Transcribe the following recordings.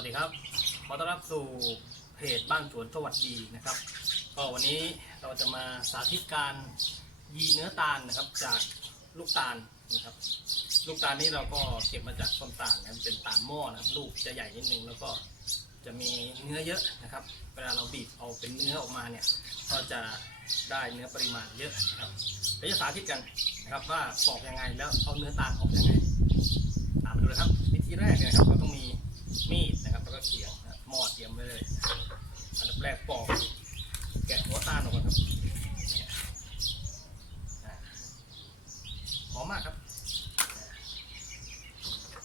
วัสดีครับ ขอต้อนรับสู่เพจบ้านสวนสวัสดีนะครับ ก็วันนี้เราจะมาสาธิตการยีเนื้อตาลนะครับจากลูกตาลนะครับ ลูกตาลนี้เราก็เก็บมาจากต้นตาลนะเป็นตาลหม้อนะครับ ลูกจะใหญ่นิดนึงแล้วก็จะมีเนื้อเยอะนะครับ เวลาเราบีบเอาเป็นเนื้อออกมาเนี่ย ก็จะได้เนื้อปริมาณเยอะนะครับเดี๋ยวจะสาธิตกันนะครับว่าปอกยังไงแล้วเอาเนื้อตาลออกยังไง ตามมาดูเลยครับ วิธีแรกเนี่ยนะครับเราต้องมีมีด หม้อเตรียมไว้เลย อันดับแรกปอก แกะหัวตาลออกก่อนครับหอมมากครับ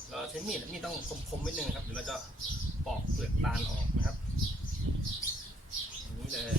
เราใช้มีดมีดต้องคมๆนิดนึงครับ เดี๋ยวเราจะปอกเปลือกตาลออกนะครับอย่างนี้เลย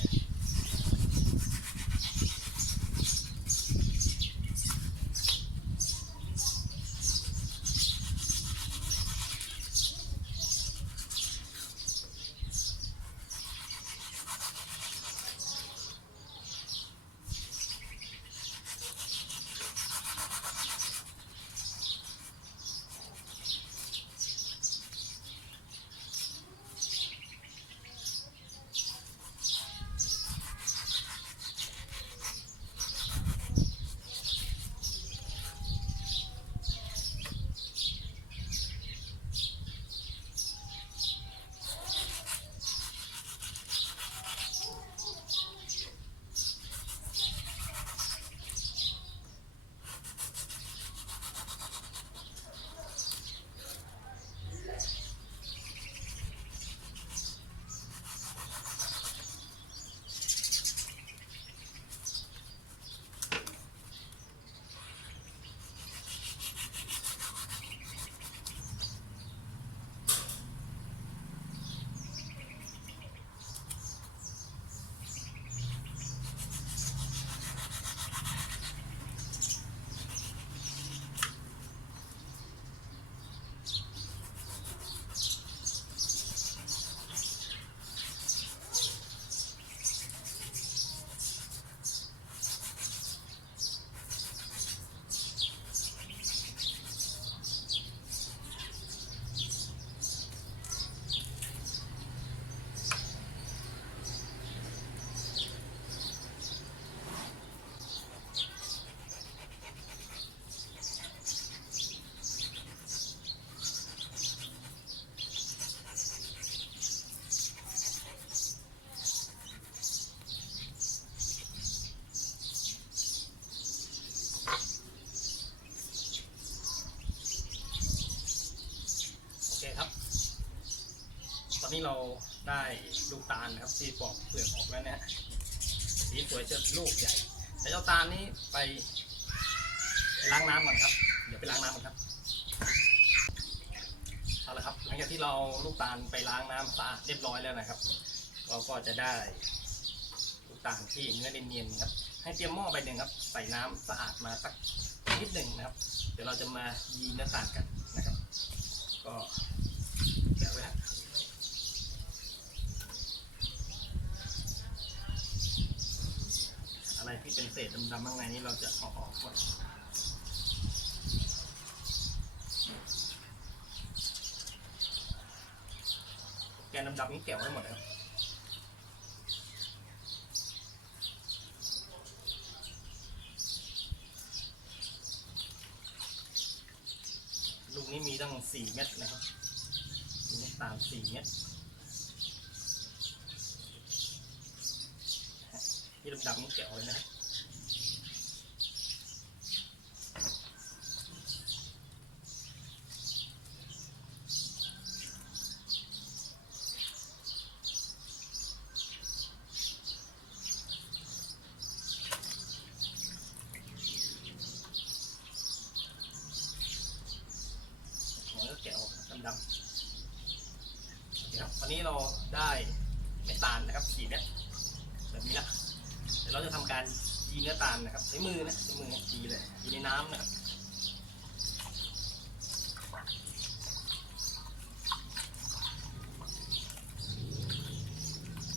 นี้เราได้ลูกตาลนะครับที่ปอกเปลือกออกแล้วเนะฮะสีสวยจะลูกใหญ่ แต่เจ้าตาลนี้ไปไปล้างน้ำก่อนครับ เดี๋ยวไปล้างน้ำก่อนครับเอาละครับหลังจากที่เราลูกตาลไปล้างน้ำสะอาดเรียบร้อยแล้วนะครับ เราก็จะได้ลูกตาลที่เนื้อเนียนๆครับ ให้เตรียมหม้อใบหนึ่งครับ ใส่น้ำสะอาดมาสักนิดหนึ่งนะครับ เดี๋ยวเราจะมายีเนื้อตาลกันนะครับ ก็แกะไว้ฮะอะไรที่ เป็นเศษดำๆข้างในนี้เราจะเอาออกหมดแกนดำๆนี้แกะไว้หมดนะครับลูกนี้มีตั้งสี่เม็ดนะครับมีตาลสี่เม็ดที่ดำๆนี่แกะไว้นะครับหัวก็แกะออกดำๆโอเคครับวันนี้เราได้เม็ดตาลนะครับสี่เม็ดแบบนี้ละ เราจะทำการยีเนื้อตาลนะครับ ใช้มือนะใช้มือยีเลยยีในน้ำนะครับ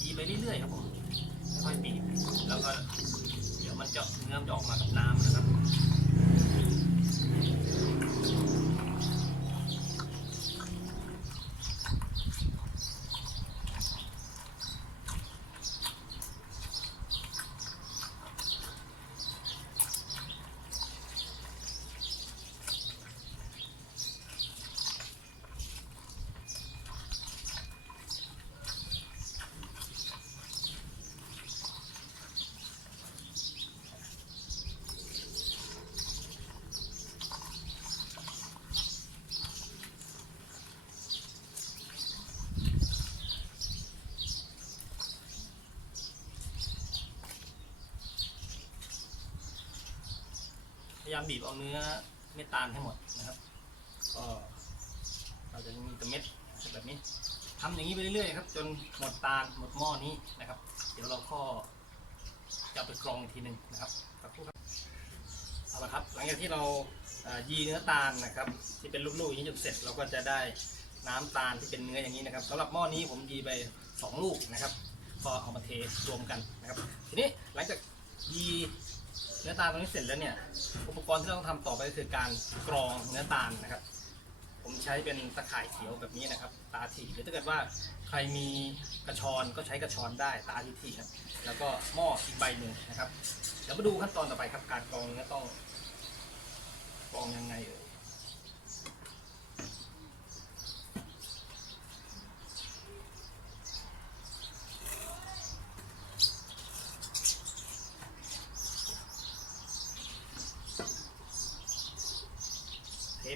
ยีไปเรื่อยๆครับผมค่อยๆบีบแล้วก็เดี๋ยวมันจะเนื้อมันจะออกมากับน้ำนะครับ เามบีบเอาเนื้อเม็ดตาลให้หมดนะครับ ก็เราจะมีแต่เม็ดแบบนี้ทำอย่างนี้ไปเรื่อยๆครับ จนหมดตาลหมดหม้อนี้นะครับ เดี๋ยวเราก็จะไปกรองอีกทีหนึ่งนะครับสักครู่ครับเอาละครับ หลังจากที่เรายีเนื้อตาลนะครับ ที่เป็นลูกๆอย่างนี้จนเสร็จเราก็จะได้น้ำตาลที่เป็นเนื้ออย่างนี้นะครับสำหรับหม้อนี้ผมยีไปสองลูกนะครับ ก็เอามาเทรวมกันนะครับ ทีนี้หลังจากยี เนื้อตาลตรงนี้เสร็จแล้วเนี่ย อุปกรณ์ที่เราต้องทำต่อไปก็คือการกรองเนื้อตาลนะครับ ผมใช้เป็นตะข่ายเขียวแบบนี้นะครับ ตาถี่หรือถ้าเกิดว่าใครมีกระชอนก็ใช้กระชอนได้ตาที่ถี่ครับ แล้วก็หม้ออีกใบหนึ่งนะครับ เดี๋ยวมาดูขั้นตอนต่อไปครับ การกรองเนื้อต้องกรองยังไงเอ่ย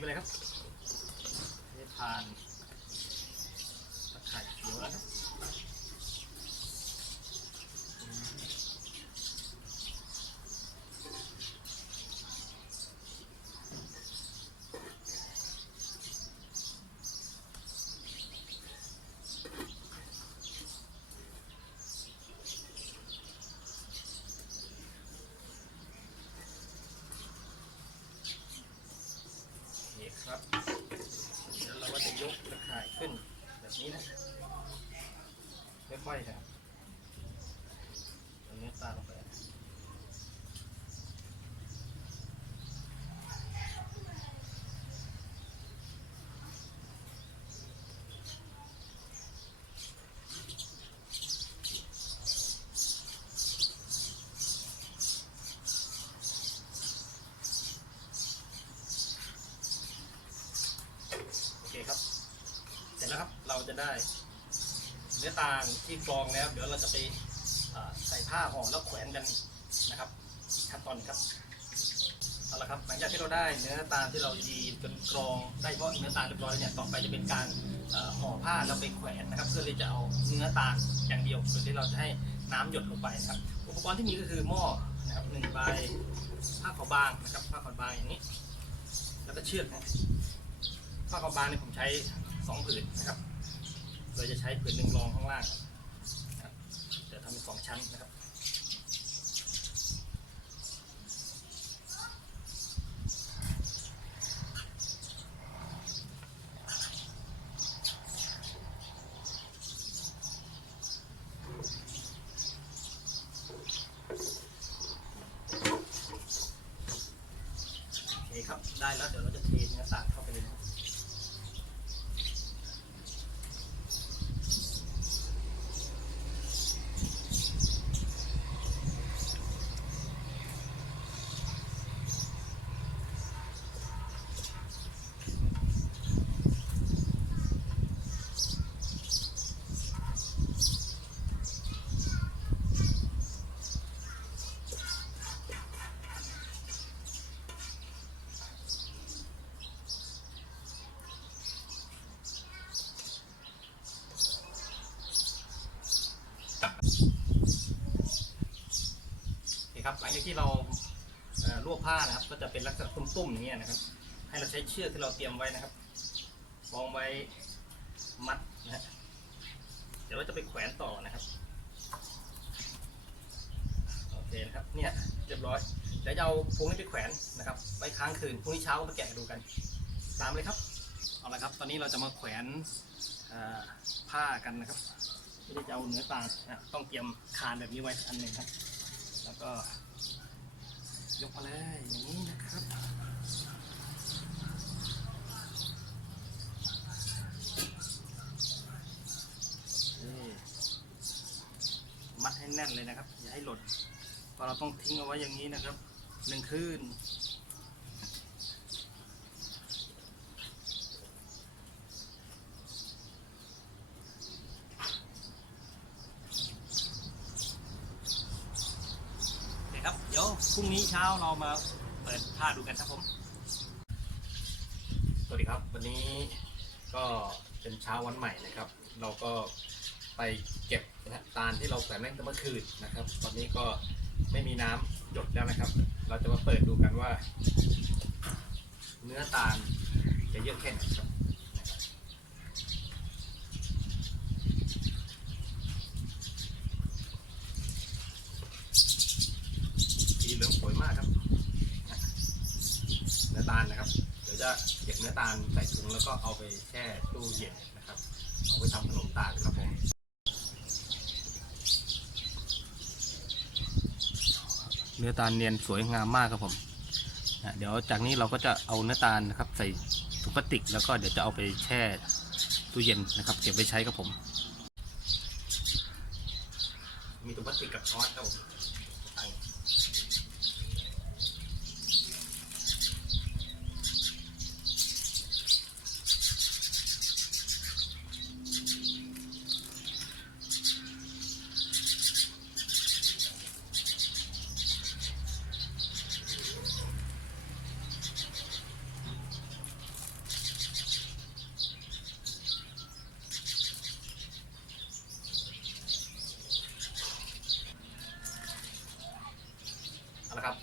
ไปเลยครับเทผ่านตะข่ายเขียวแล้วครับ โอเคครับแล้วเราก็จะยกตะข่ายขึ้นแบบนี้นะ ค่อยๆนะครับเอาเนื้อตาลงไปโอเคครับ เสร็จแล้วครับ เราจะได้ นื้อตาลที่กรองแล้ว เดี๋ยวเราจะไปใส่ผ้าห่อแล้วแขวนกันนะครับอีกขั้นตอนนึงครับเอาละครับหลังจากที่เราได้เนื้อตาลที่เรายีจนกรองได้เพราะเนื้อตาลเรียบร้อยเนี่ยต่อไปจะเป็นการห่อผ้าแล้วไปแขวนนะครับ เพื่อที่จะเอาเนื้อตาลอย่างเดียวโดยที่เราจะให้น้ำหยดลงไปนะครับ อุปกรณ์ที่มีก็คือหม้อนะครับหนึ่งใบผ้าขาวบางนะครับผ้าขาวบางอย่างนี้ แล้วก็เชือกนะผ้าขาวบางเนี่ยผมใช้สองผืนนะครับ เราจะใช้ผืนหนึ่งรองข้างล่างจะครับเดี๋ยวทำเป็นสองชั้นนะครับ โอเคครับ ได้แล้วเดี๋ยวเราจะเทเนื้อตาลเข้าไปเลยนะครับ โอเคครับหลัง จากที่เราลวกผ้านะครับ ก็จะเป็นลักษณะตุ้มๆอย่างเงี้ยนะครับ ให้เราใช้เชือกที่เราเตรียมไว้นะครับวางไว้มัดนะฮะเดี๋ยวเราจะไปแขวนต่อนะครับโอเคนะครับเนี่ยเรียบร้อยเดี๋ยวจะเอาพวงนี้ไปแขวนนะครับไว้ค้างคืนพรุ่งนี้เช้าก็มาแกะดูกัน ตามเลยครับเอาละครับ ตอนนี้เราจะมาแขวนผ้ากันนะครับไม่ได้จะเอาเนื้อตาลนะต้องเตรียมคานแบบนี้ไว้อันหนึ่งครับ แล้วก็ ยกมาเลยอย่างนี้นะครับ มัดให้แน่นเลยนะครับ อย่าให้หล่นเพราะเราต้องทิ้งเอาไว้อย่างนี้นะครับหนึ่งคืนโอเคครับ เดี๋ยว พรุ่งนี้เช้าเรามาเปิดผ้าดูกันครับผม สวัสดีครับ วันนี้ก็เป็นเช้าวันใหม่นะครับ เราก็ไปเก็บตาลที่เราแขวนไว้ตั้งต่เมื่อคืนนะครับ ตอนนี้ก็ไม่มีน้ำหยดแล้วนะครับ เราจะมาเปิดดูกันว่า เนื้อตาลจะเยอะแค่ไหนครับสีเหลืองสวยมากครับ เนื้อตาลนะครับ เดี๋ยว จะเก็บเนื้อตาลใส่ถุงแล้วก็เอาไปแช่ตู้เย็นนะครับ เอาไปทำขนมตาลครับผมเนื้อตาลเนียนสวยงามมากครับผมอะเดี๋ยวจากนี้เราก็จะเอาเนื้อตาลนะครับ ใส่ถุงพลาสติก แล้วก็เดี๋ยวจะเอาไปแช่ตู้เย็นนะครับ เก็บไว้ใช้ครับผม มีถุงพลาสติกกับช้อนครับผมตั้ง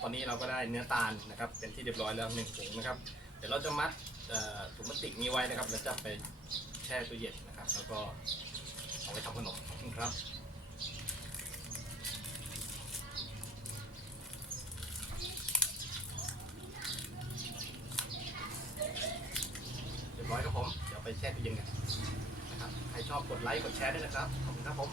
เอนนี้เราก็ได้เนื้อตาลนะครับ เป็นที่เรียบร้อยแล้วหนึ่งถุงนะครับ เดี๋ยวเราจะมัดถุงพลาสติกนี้ไว้นะครับ แล้วจะไปแช่ตู้เย็นนะครับ แล้วก็เอาไปทำขนมครับเรียบร้อยครับผม เดี๋ยวไปแช่ตู้เย็นกันนะครับ ใครชอบกดไลค์ กดแชร์ด้วยนะครับ ขอบคุณครับผม